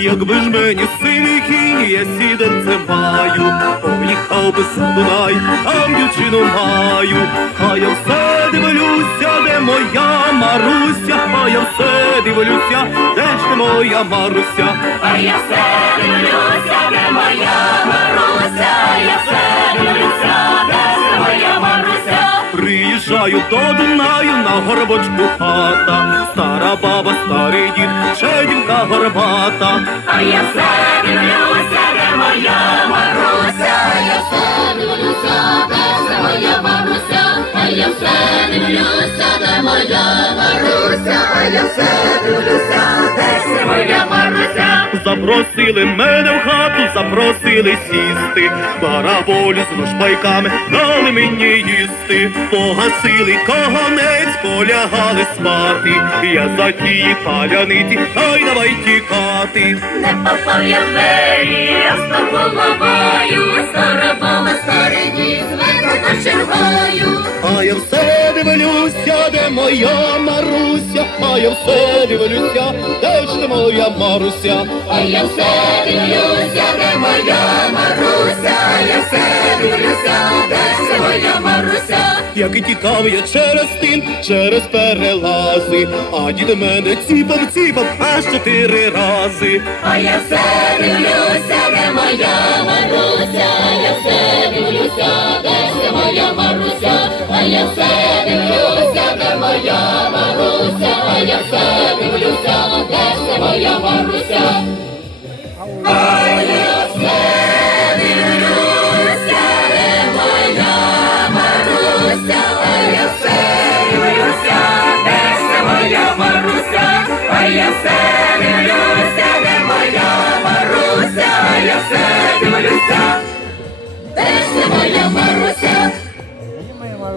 якби ж мені сивий кінь, я сіденце маю, поїхав би за Дунай, там дівчину маю, а я все дивлюся, де моя Маруся, а я все дивлюся, де ж моя Маруся. А я все дивлюся, де моя Приїжджаю до Дунаю на горбочку хата, стара баба, старий дід, чедівка горбата. А я все дивлюся, де моя Маруся, я все дивлюся, де все моя Маруся, а я все дивлюся, де моя Маруся, а я все дивлюся, Запросили мене в хату, запросили сісти, бараболю з рушпайками дали мені їсти, погасили каганець, полягали спати. Я за тії паляниці, ай давай тікати. Не попав я в двері, я з головою, стара баба, старий дід, з чергою. А я все де моя Маруся, а я все дивлюся, де ж ти моя Маруся. А я все дивлюся, де моя Маруся, я все дивлюся, де ж моя Маруся. Як і тікав я через тин, через перелази, а дід мене ціпав, ціпав аж чотири рази. А я все дивлюся, де моя Маруся, я все дивлюся, де ж моя Маруся, а я все дивлюся, я все дивлюся, де ж моя Маруся. А я все дивлюся, де моя Маруся, а я все дивлюся, де ж моя Маруся, а я все дивлюся, де моя Маруся, а я все дивлюся, де ж моя Маруся.